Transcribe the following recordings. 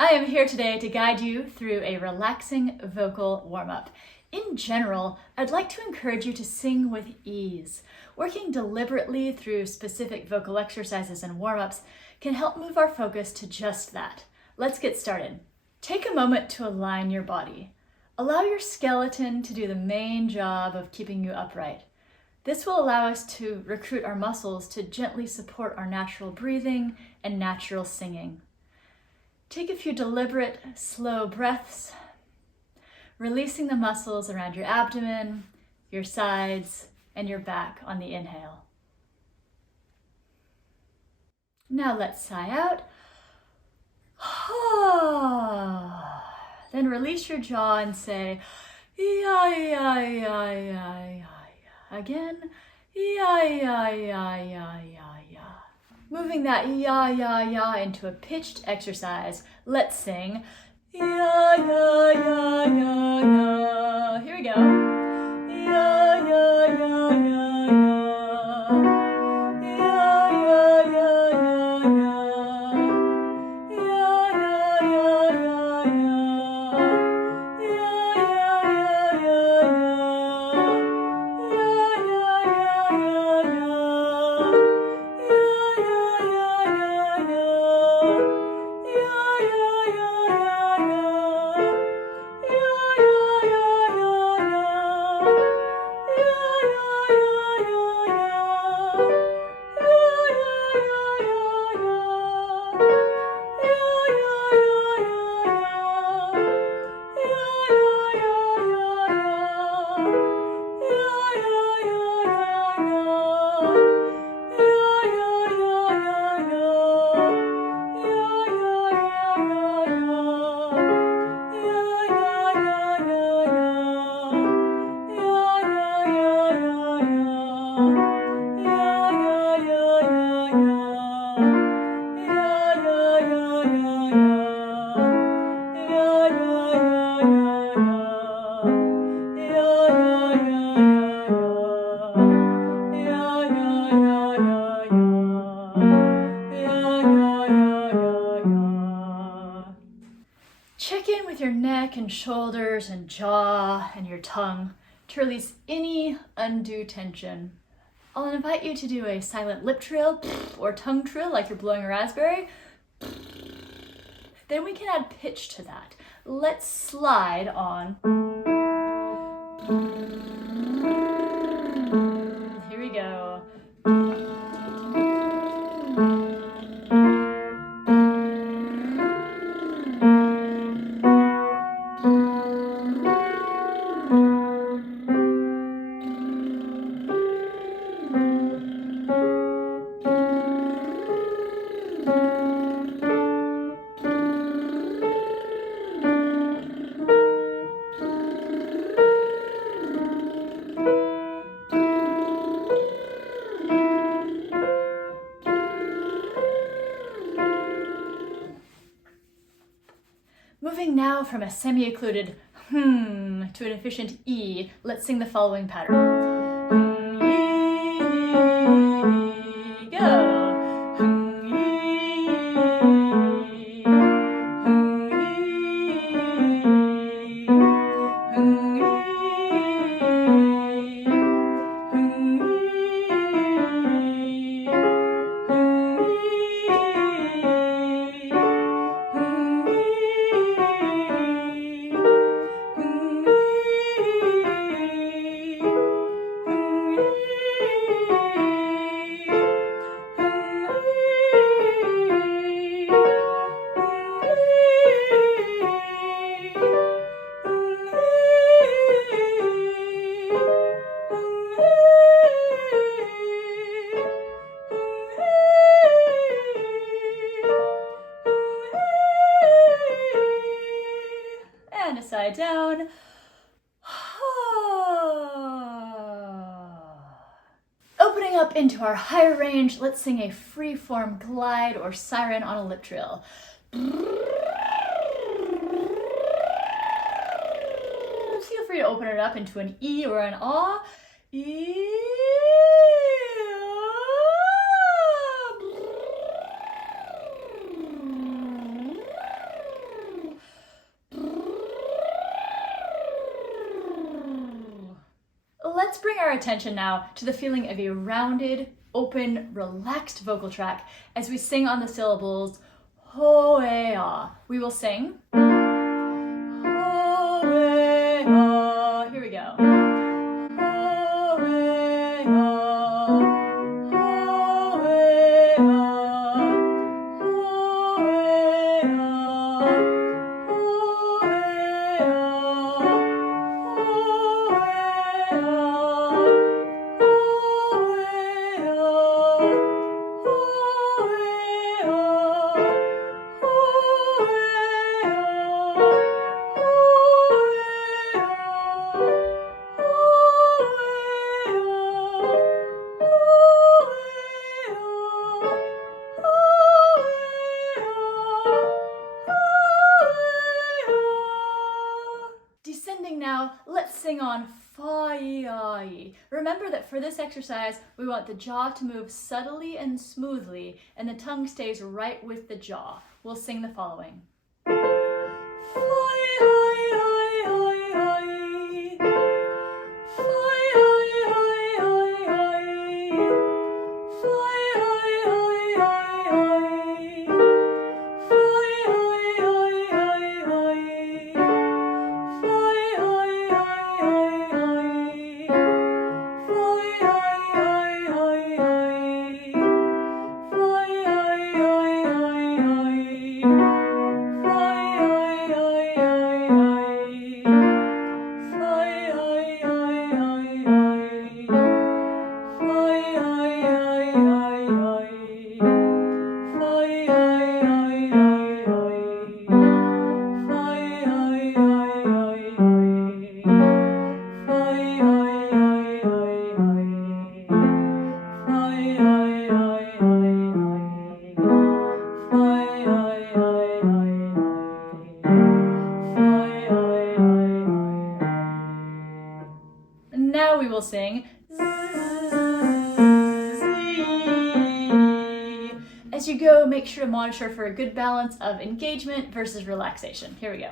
I am here today to guide you through a relaxing vocal warm-up. In general, I'd like to encourage you to sing with ease. Working deliberately through specific vocal exercises and warm-ups can help move our focus to just that. Let's get started. Take a moment to align your body. Allow your skeleton to do the main job of keeping you upright. This will allow us to recruit our muscles to gently support our natural breathing and natural singing. Take a few deliberate, slow breaths, releasing the muscles around your abdomen, your sides, and your back on the inhale. Now let's sigh out. Then release your jaw and say, ya, ya, ya, ya, ya. Again, ya, ya, ya, ya, ya, ya. Moving that ya, ya, ya into a pitched exercise. Let's sing ya, ya, ya, ya, ya. Here we go. Ya, ya, ya, ya, ya. Ya, ya, ya, ya, ya. Ya, ya, ya, ya, ya. Ya, ya, ya, ya, ya. Check in with your neck and shoulders and jaw and your tongue to release any undue tension. I'll invite you to do a silent lip trill or tongue trill like you're blowing a raspberry. Then we can add pitch to that. Let's slide on. Here we go. Moving now from a semi-occluded to an efficient E, let's sing the following pattern. Go. And a side down. Opening up into our higher range, let's sing a free-form glide or siren on a lip trill. Feel free to open it up into an E or an ah. E. our attention now to the feeling of a rounded, open, relaxed vocal tract as we sing on the syllables ho-e-ah. We will sing ho-e-ah. Here we go. Descending now, let's sing on fa-i-a-i. Remember that for this exercise, we want the jaw to move subtly and smoothly, and the tongue stays right with the jaw. We'll sing the following. Now we will sing Z. As you go, make sure to monitor for a good balance of engagement versus relaxation. Here we go.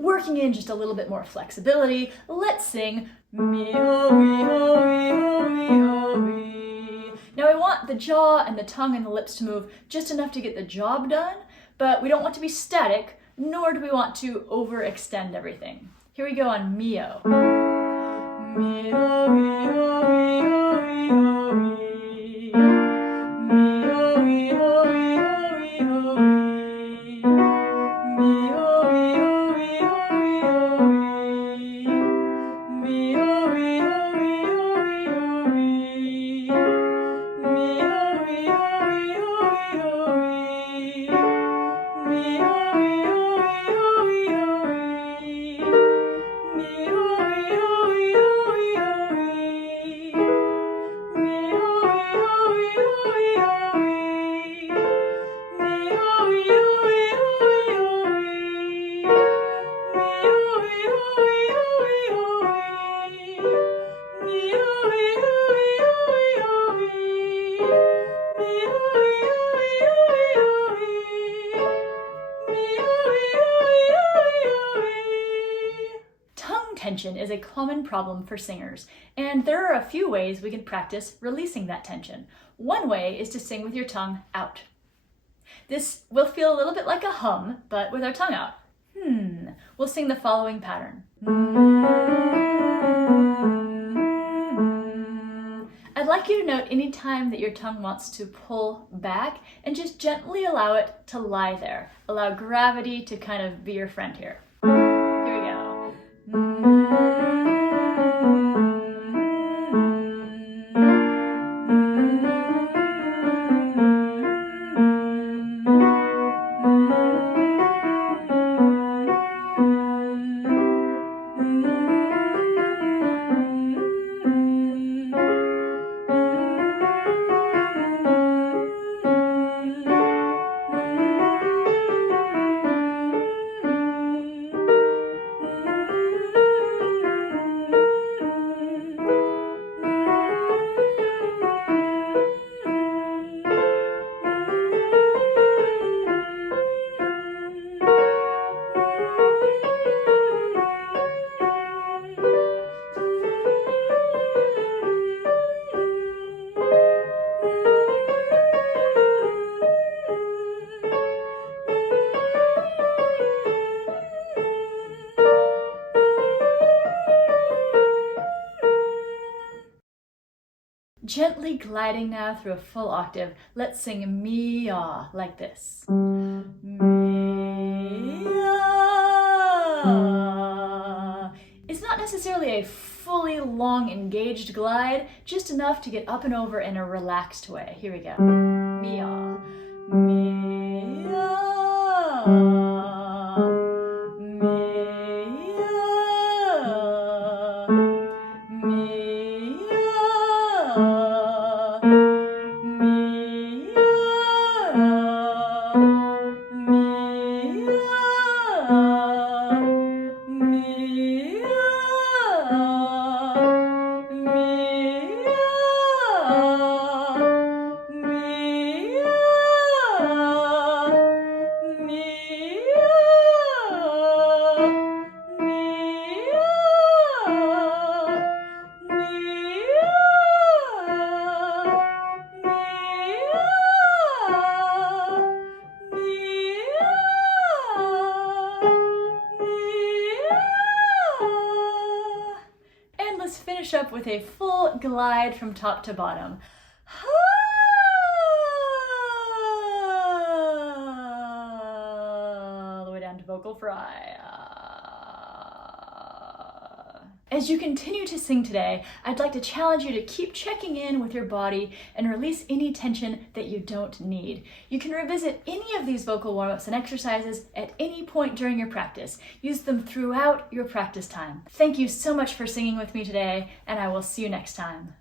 Working in just a little bit more flexibility, let's sing me-ho-me-ho-me-ho-me-ho-me. Now we want the jaw and the tongue and the lips to move just enough to get the job done, but we don't want to be static, nor do we want to overextend everything. Here we go on mio. Me-ho-me-ho-me-ho-me-ho-me. Tension is a common problem for singers, and there are a few ways we can practice releasing that tension. One way is to sing with your tongue out. This will feel a little bit like a hum, but with our tongue out. We'll sing the following pattern. I'd like you to note any time that your tongue wants to pull back and just gently allow it to lie there. Allow gravity to kind of be your friend here. Here we go. Gently gliding now through a full octave, let's sing me-ah like this. Me-ah. It's not necessarily a fully long engaged glide, just enough to get up and over in a relaxed way. Here we go. Me-ah. Me-ah. Finish up with a full glide from top to bottom. All the way down to vocal fry. As you continue to sing today, I'd like to challenge you to keep checking in with your body and release any tension that you don't need. You can revisit any of these vocal warm-ups and exercises at any point during your practice. Use them throughout your practice time. Thank you so much for singing with me today, and I will see you next time.